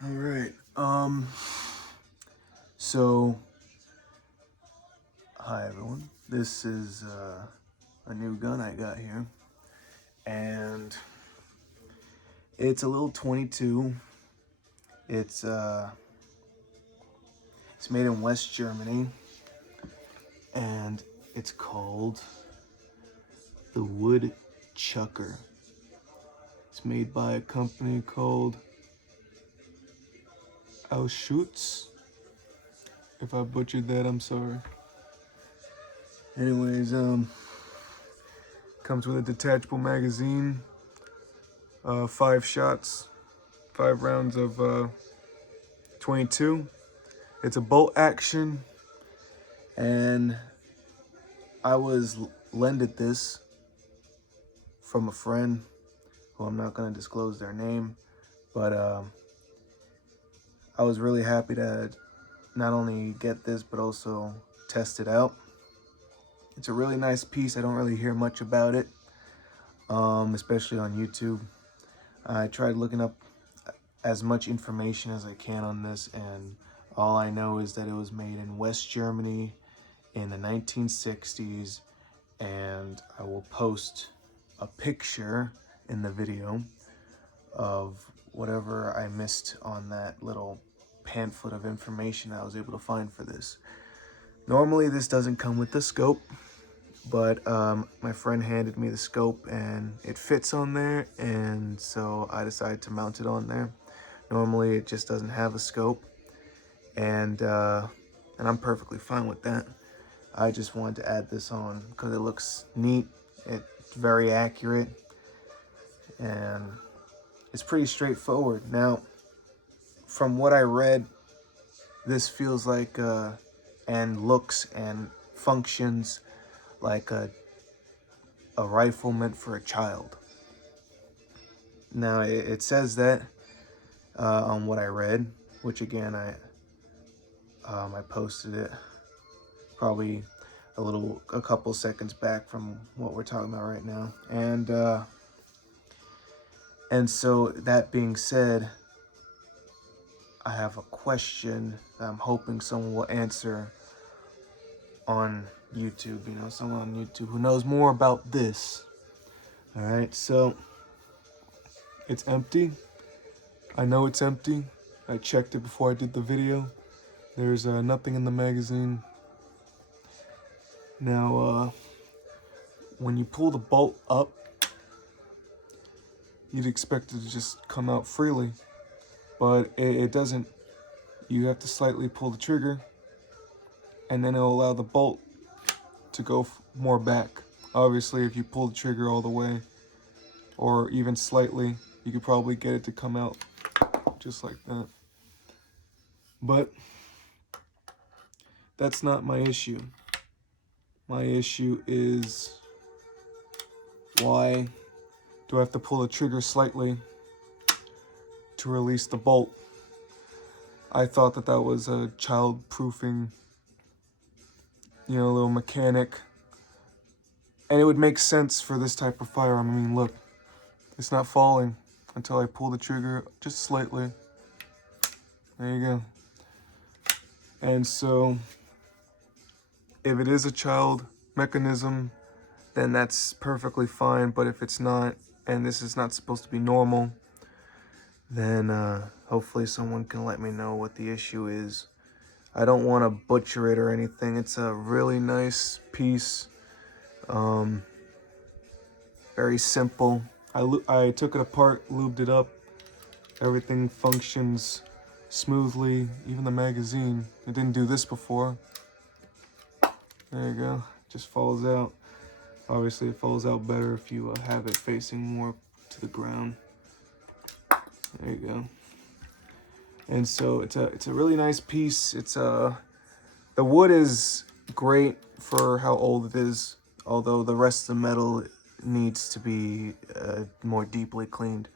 All right. So hi everyone. This is a new gun I got here, and it's a little 22. It's it's made in West Germany, and it's called the Woodchucker. It's made by a company called Anschutz. If I butchered that, I'm sorry. Anyways, comes with a detachable magazine, 5 shots, 5 rounds of 22. It's a bolt action, and I was lended this from a friend who I'm not going to disclose their name, but I was really happy to not only get this but also test it out. It's a really nice piece. I don't really hear much about it, especially on YouTube. I tried looking up as much information as I can on this, and all I know is that it was made in West Germany in the 1960s, and I will post a picture in the video of whatever I missed on that little pamphlet of information I was able to find for this. Normally this doesn't come with the scope, but my friend handed me the scope and it fits on there, and so I decided to mount it on there. Normally it just doesn't have a scope, and I'm perfectly fine with that. I just wanted to add this on because it looks neat, it's very accurate, and it's pretty straightforward. Now, from what I read, this feels like and looks and functions like a rifle meant for a child. Now, it says that on what I read, which again, I posted it probably a couple seconds back from what we're talking about right now. And so that being said, I have a question that I'm hoping someone will answer on YouTube, someone on YouTube who knows more about this. All right, so it's empty. I know it's empty. I checked it before I did the video. There's nothing in the magazine. Now, when you pull the bolt up, you'd expect it to just come out freely, but it doesn't. You have to slightly pull the trigger, and then it'll allow the bolt to go more back. Obviously, if you pull the trigger all the way, or even slightly, you could probably get it to come out just like that. But that's not my issue. My issue is, why do I have to pull the trigger slightly to release the bolt? I thought that that was a child-proofing, little mechanic. And it would make sense for this type of firearm. I mean, look, it's not falling until I pull the trigger just slightly. There you go. And so, if it is a child mechanism, then that's perfectly fine. But if it's not, and this is not supposed to be normal, then hopefully someone can let me know what the issue is. I don't want to butcher it or anything. It's a really nice piece. Very simple. I took it apart, lubed it up. Everything functions smoothly. Even the magazine. It didn't do this before. There you go. Just falls out. Obviously, it falls out better if you have it facing more to the ground. There you go. And so it's a really nice piece. The wood is great for how old it is, although the rest of the metal needs to be more deeply cleaned.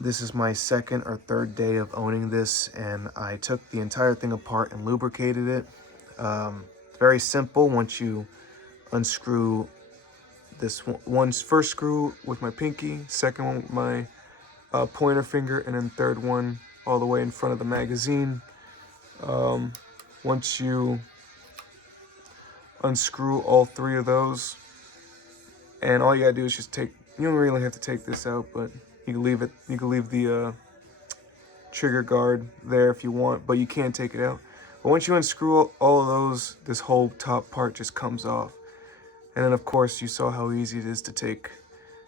This is my second or third day of owning this, and I took the entire thing apart and lubricated it. It's very simple. Once you unscrew this first screw with my pinky, second one with my pointer finger, and then third one all the way in front of the magazine. Once you unscrew all three of those, and all you gotta do is just take, you don't really have to take this out, but you can leave it, you can leave the trigger guard there if you want, but you can't take it out. But once you unscrew all of those, this whole top part just comes off. And then of course you saw how easy it is to take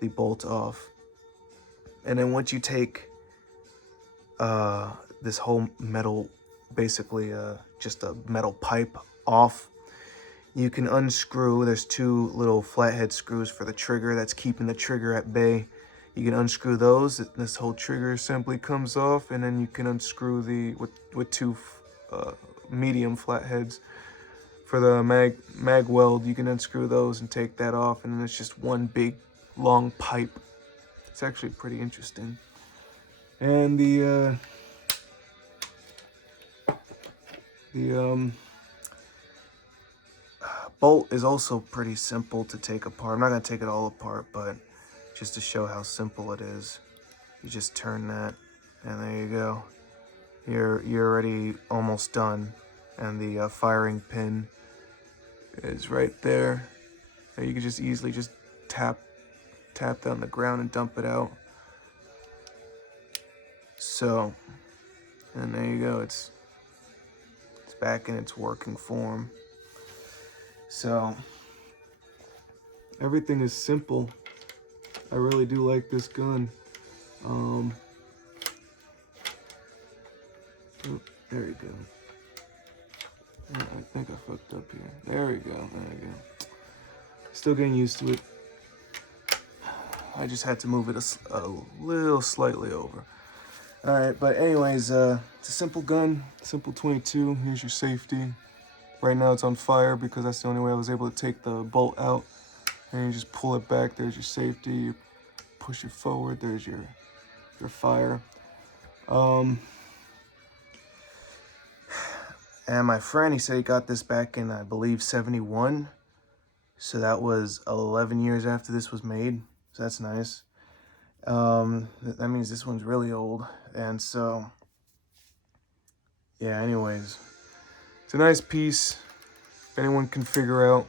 the bolt off. And then once you take this whole metal, basically just a metal pipe off, you can unscrew, there's two little flathead screws for the trigger that's keeping the trigger at bay. You can unscrew those, this whole trigger assembly comes off, and then you can unscrew the, with two medium flatheads for the mag weld, you can unscrew those and take that off, and then it's just one big long pipe. It's actually pretty interesting. And the bolt is also pretty simple to take apart. I'm not gonna take it all apart, but just to show how simple it is, you just turn that, and there you go. You're already almost done, and the firing pin is right there. And you can just easily just tap that on the ground and dump it out. So, and there you go. It's back in its working form. So everything is simple. I really do like this gun. Oh, there you go. I think I fucked up here. There we go. There we go. Still getting used to it. I just had to move it a little slightly over. All right, but anyways, it's a simple gun, simple 22. Here's your safety. Right now it's on fire because that's the only way I was able to take the bolt out. And you just pull it back. There's your safety. You push it forward. There's your fire. And my friend, he said he got this back in, I believe, 71. So that was 11 years after this was made. So that's nice. That means this one's really old. And so, yeah, anyways. It's a nice piece. If anyone can figure out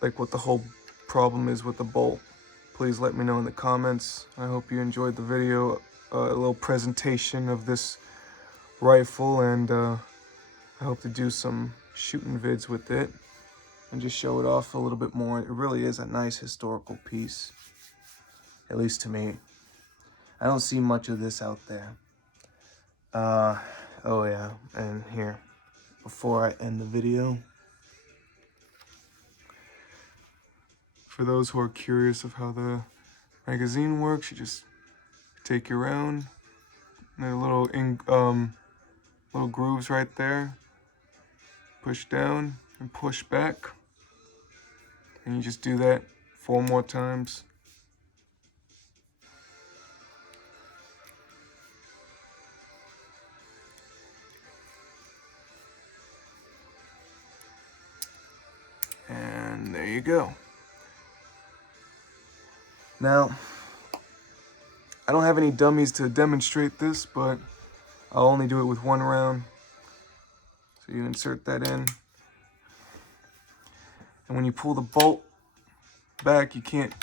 like what the whole problem is with the bolt, please let me know in the comments. I hope you enjoyed the video, a little presentation of this rifle, and I hope to do some shooting vids with it and just show it off a little bit more. It really is a nice historical piece, at least to me. I don't see much of this out there. Oh yeah, and here, before I end the video, for those who are curious of how the magazine works, you just take your round, and there are little grooves right there. Push down and push back, and you just do that 4 more times. And there you go. Now, I don't have any dummies to demonstrate this, but I'll only do it with 1 round. So you insert that in. And when you pull the bolt back, you can't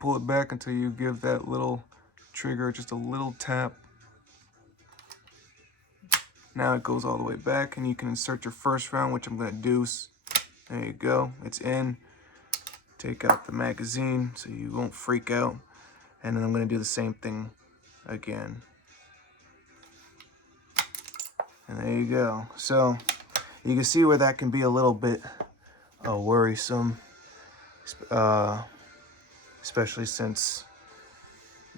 pull it back until you give that little trigger just a little tap. Now it goes all the way back, and you can insert your first round, which I'm gonna do. There you go, it's in. Take out the magazine so you won't freak out. And then I'm gonna do the same thing again. And there you go. So you can see where that can be a little bit worrisome, especially since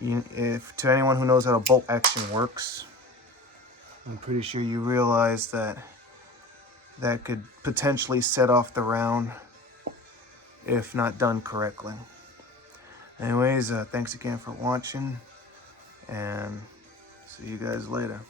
if to anyone who knows how a bolt action works, I'm pretty sure you realize that that could potentially set off the round if not done correctly. Anyways, thanks again for watching, and see you guys later.